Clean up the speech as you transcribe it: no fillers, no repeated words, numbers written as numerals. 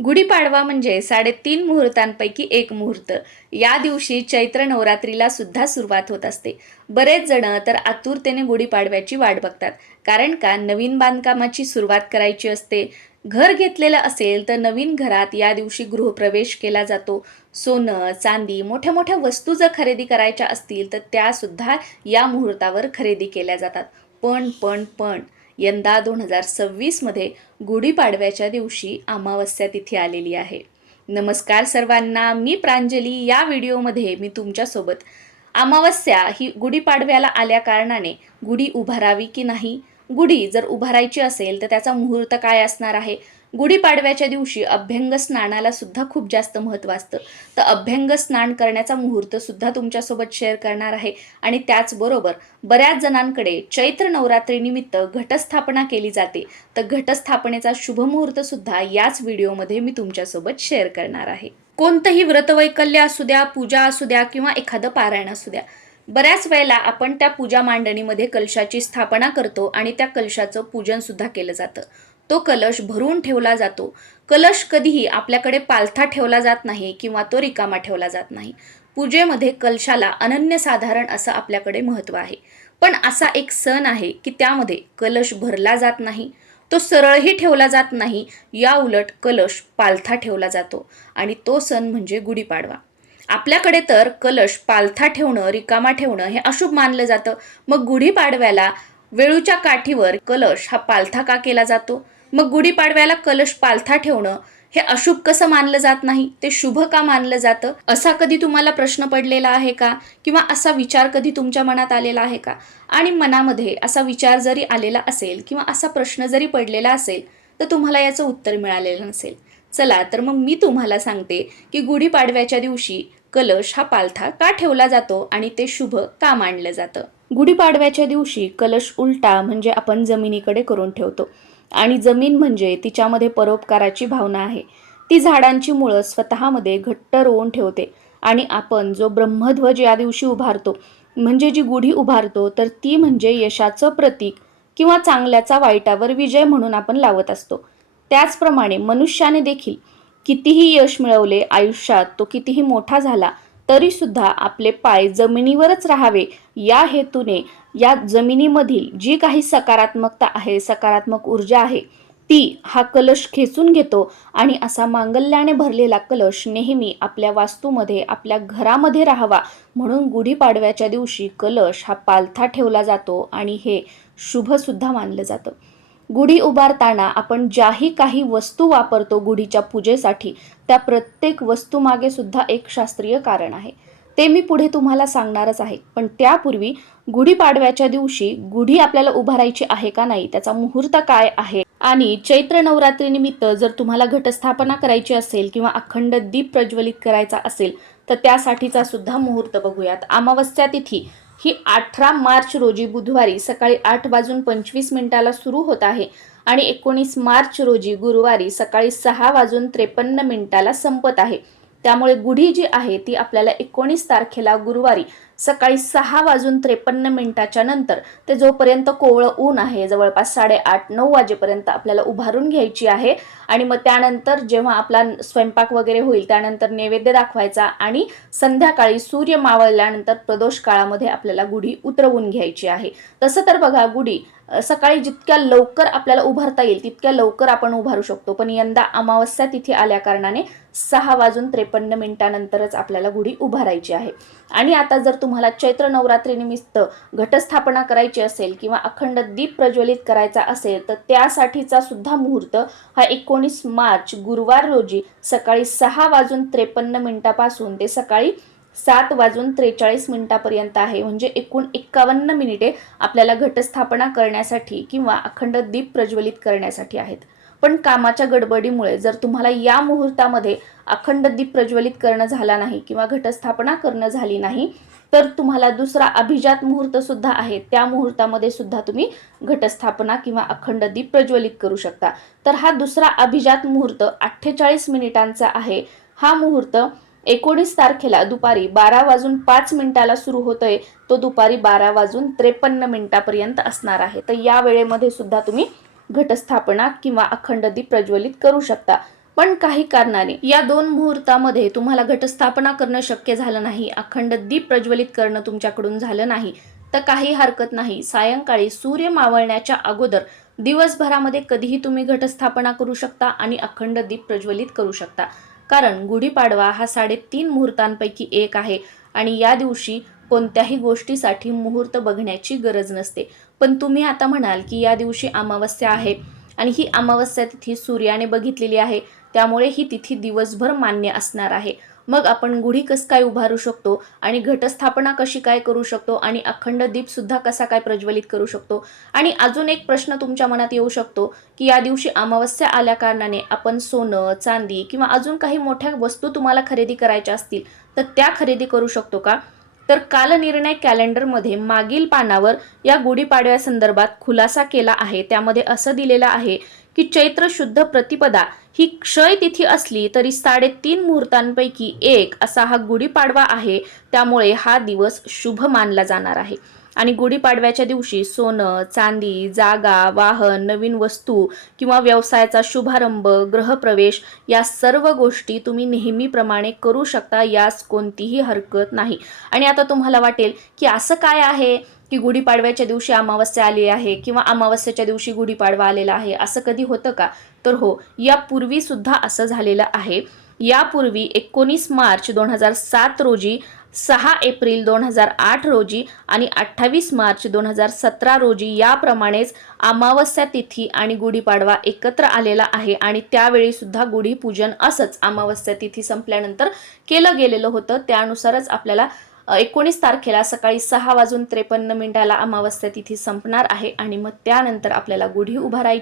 गुढीपाडवा म्हणजे 3.5 मुहूर्तांपैकी एक मुहूर्त. या दिवशी चैत्र नवरात्रीला सुद्धा सुरुवात होत असते. बरेच जण तर आतुरतेने गुढीपाडव्याची वाट बघतात. कारण का नवीन बांधकामाची सुरुवात करायची असते. घर घेतलेलं असेल तर नवीन घरात या दिवशी गृहप्रवेश केला जातो. सोनं, चांदी, मोठ्या मोठ्या वस्तू जर खरेदी करायच्या असतील तर त्या सुद्धा या मुहूर्तावर खरेदी केल्या जातात. पण यंदा 2026 मध्ये गुढीपाडव्याच्या दिवशी अमावस्या तिथी आलेली आहे. नमस्कार सर्वांना, मी प्रांजली. या व्हिडिओमध्ये मी तुमच्यासोबत अमावस्या ही गुढीपाडव्याला आल्या कारणाने गुढी उभारावी की नाही, गुढी जर उभारायची असेल तर त्याचा मुहूर्त काय असणार आहे, गुढीपाडव्याच्या दिवशी अभ्यंग स्नानाला सुद्धा खूप जास्त महत्त्व असतं. तर अभ्यंग स्नान करण्याचा मुहूर्त सुद्धा तुमच्यासोबत शेअर करणार आहे. आणि त्याचबरोबर बऱ्याच जणांकडे चैत्र नवरात्रीनिमित्त घटस्थापना केली जाते. तर घटस्थापनेचा शुभ मुहूर्त सुद्धा याच व्हिडिओमध्ये मी तुमच्यासोबत शेअर करणार आहे. कोणतंही व्रतवैकल्य असू द्या, पूजा असू द्या किंवा एखादं पारायण असू द्या, बऱ्याच वेळेला आपण त्या पूजा मांडणीमध्ये कलशाची स्थापना करतो आणि त्या कलशाचं पूजन सुद्धा केलं जातं. तो कलश भरून ठेवला जातो. कलश कधीही आपल्याकडे पालथा ठेवला जात नाही किंवा तो रिकामा ठेवला जात नाही. पूजेमध्ये कलशाला अनन्यसाधारण असं आपल्याकडे महत्त्व आहे. पण असा एक सण आहे की त्यामध्ये कलश भरला जात नाही, तो सरळही ठेवला जात नाही, या उलट कलश पालथा ठेवला जातो आणि तो सण म्हणजे गुढीपाडवा. आपल्याकडे तर कलश पालथा ठेवणं, रिकामा ठेवणं हे अशुभ मानलं जातं. मग गुढीपाडव्याला वेळूच्या काठीवर कलश हा पालथा का केला जातो? मग गुढीपाडव्याला कलश पालथा ठेवणं हे अशुभ कसं मानलं जात नाही, ते शुभ का मानलं जातं? असा कधी तुम्हाला प्रश्न पडलेला आहे का? किंवा असा विचार कधी तुमच्या मनात आलेला आहे का? आणि मनामध्ये असा विचार जरी आलेला असेल किंवा असा प्रश्न जरी पडलेला असेल तर तुम्हाला याचं उत्तर मिळालेलं नसेल. चला तर मग मी तुम्हाला सांगते की गुढीपाडव्याच्या दिवशी कलश हा पालथा का ठेवला जातो आणि ते शुभ का मानलं जातं. गुढीपाडव्याच्या दिवशी कलश उलटा म्हणजे आपण जमिनीकडे करून ठेवतो. आणि जमीन म्हणजे तिच्यामध्ये परोपकाराची भावना आहे. ती झाडांची मुळं स्वतःमध्ये घट्ट रोवून ठेवते. आणि आपण जो ब्रह्मध्वज या दिवशी उभारतो, म्हणजे जी गुढी उभारतो, तर ती म्हणजे यशाचं प्रतीक किंवा चांगल्याचा वाईटावर विजय म्हणून आपण लावत असतो. त्याचप्रमाणे मनुष्याने देखील कितीही यश मिळवले आयुष्यात, तो कितीही मोठा झाला तरी सुद्धा आपले पाय जमिनीवरच राहावे या हेतूने या जमिनीमधील जी काही सकारात्मकता आहे, सकारात्मक ऊर्जा आहे, ती हा कलश खेचून घेतो आणि असा मांगल्याने भरलेला कलश नेहमी आपल्या वास्तूमध्ये, आपल्या घरामध्ये राहावा म्हणून गुढीपाडव्याच्या दिवशी कलश हा पालथा ठेवला जातो आणि हे शुभ सुद्धा मानलं जातं. गुढी उभारताना आपण ज्याही काही वस्तू वापरतो गुढीच्या पूजेसाठी, त्या प्रत्येक वस्तूमागे सुद्धा एक शास्त्रीय कारण आहे. ते मी पुढे तुम्हाला सांगणारच आहे. पण त्यापूर्वी गुढीपाडव्याच्या दिवशी गुढी आपल्याला उभारायची आहे का नाही, त्याचा मुहूर्त काय आहे, आणि चैत्र नवरात्रीनिमित्त जर तुम्हाला घटस्थापना करायची असेल किंवा अखंड दीप प्रज्वलित करायचा असेल तर त्यासाठीचा सुद्धा मुहूर्त बघूयात. अमावस्या तिथी ही 18 मार्च रोजी बुधवारी सकाळी 8:25 सुरू होत आहे आणि 19 मार्च रोजी गुरुवारी सकाळी 6:53 संपत आहे. त्यामुळे गुढी जी आहे ती आपल्याला 19 तारखेला गुरुवारी सकाळी 6:53 नंतर ते जोपर्यंत कोवळं ऊन आहे, जवळपास 8:30-9 वाजेपर्यंत आपल्याला उभारून घ्यायची आहे. आणि मग त्यानंतर जेव्हा आपला स्वयंपाक वगैरे होईल त्यानंतर नैवेद्य दाखवायचा आणि संध्याकाळी सूर्य मावळल्यानंतर प्रदोष काळामध्ये आपल्याला गुढी उतरवून घ्यायची आहे. तसं तर बघा, गुढी सकाळी जितक्या लवकर आपल्याला उभारता येईल तितक्या लवकर आपण उभारू शकतो. पण यंदा अमावस्या तिथी आल्या कारणाने 6:53 नंतरच आपल्याला गुढी उभारायची आहे. आणि आता जर तुम्हाला चैत्र नवरात्रीनिमित्त घटस्थापना करायची असेल किंवा अखंड दीप प्रज्वलित करायचा असेल तर त्यासाठीचा सुद्धा मुहूर्त हा 19 मार्च गुरुवार रोजी सकाळी 6:53 पासून ते सकाळी 7:43 पर्यंत आहे. म्हणजे एकूण 51 मिनिटे आपल्याला घटस्थापना करण्यासाठी किंवा अखंड दीप प्रज्वलित करण्यासाठी आहेत. पण कामाच्या गडबडीमुळे जर तुम्हाला या मुहूर्तामध्ये अखंड दीप प्रज्वलित करणं झाला नाही किंवा घटस्थापना करणं झाली नाही तर तुम्हाला दुसरा अभिजात मुहूर्त सुद्धा आहे. त्या मुहूर्तामध्ये सुद्धा तुम्ही घटस्थापना किंवा अखंड दीप प्रज्वलित करू शकता. तर हा दुसरा अभिजात मुहूर्त 48 मिनिटांचा आहे. हा मुहूर्त 19 तारखेला दुपारी 12:05 सुरू होतोय, तो दुपारी 12:53 पर्यंत असणार आहे. तर या वेळेमध्ये सुद्धा तुम्ही घटस्थापना किंवा अखंड दीप प्रज्वलित करू शकता. पण काही कारणाने या 2 मुहूर्तामध्ये तुम्हाला घटस्थापना करणं शक्य झालं नाही, अखंड दीप प्रज्वलित करणं तुमच्याकडून झालं नाही, तर काही हरकत नाही. सायंकाळी सूर्य मावळण्याच्या अगोदर दिवसभरामध्ये कधीही तुम्ही घटस्थापना करू शकता आणि अखंड दीप प्रज्वलित करू शकता. कारण गुढीपाडवा हा 3.5 मुहूर्तांपैकी एक आहे आणि या दिवशी कोणत्याही गोष्टीसाठी मुहूर्त बघण्याची गरज नसते. पण तुम्ही आता म्हणाल, की या दिवशी अमावस्या आहे आणि ही अमावस्या तिथी सूर्याने बघितलेली आहे, त्यामुळे ही तिथी दिवसभर मान्य असणार आहे. मग आपण गुढी कसं काय उभारू शकतो आणि घटस्थापना कशी काय करू शकतो आणि अखंड दीप सुद्धा कसा काय प्रज्वलित करू शकतो? आणि अजून एक प्रश्न तुमच्या मनात येऊ शकतो, की या दिवशी अमावस्या आल्या कारणाने आपण सोनं, चांदी किंवा अजून काही मोठ्या वस्तू तुम्हाला खरेदी करायच्या असतील, तर त्या खरेदी करू शकतो का? तर कालनिर्णय कॅलेंडरमध्ये मागील पानावर या गुढीपाडव्यासंदर्भात खुलासा केला आहे. त्यामध्ये असं दिलेलं आहे, की चैत्र शुद्ध प्रतिपदा ही क्षय तिथी असली तरी 3.5 मुहूर्तांपैकी एक असा हा गुढीपाडवा आहे. त्यामुळे हा दिवस शुभ मानला जाणार आहे. आणि गुढीपाडव्याच्या दिवशी सोनं, चांदी, जागा, वाहन, नवीन वस्तू किंवा व्यवसायाचा शुभारंभ, गृहप्रवेश या सर्व गोष्टी तुम्ही नेहमीप्रमाणे करू शकता. यास कोणतीही हरकत नाही. आणि आता तुम्हाला वाटेल, की असं काय आहे, की गुढीपाडव्याच्या दिवशी अमावस्या आली आहे किंवा अमावस्येच्या दिवशी गुढीपाडवा आलेला आहे, असं कधी होतं का? तर हो, यापूर्वी सुद्धा असं झालेलं आहे. यापूर्वी 19 मार्च 2007 रोजी, 6 एप्रिल 2008 रोजी आणि 28 मार्च 2017 रोजी याप्रमाणेच अमावस्या तिथी आणि गुढीपाडवा एकत्र आलेला आहे आणि त्यावेळी सुद्धा गुढीपूजन असंच अमावस्या तिथी संपल्यानंतर केलं गेलेलं होतं. त्यानुसारच आपल्याला 19 तारखेला सकाळी 6:53 अमावस्या तिथी संपणार आहे आणि मग त्यानंतर आपल्याला गुढी उभारायची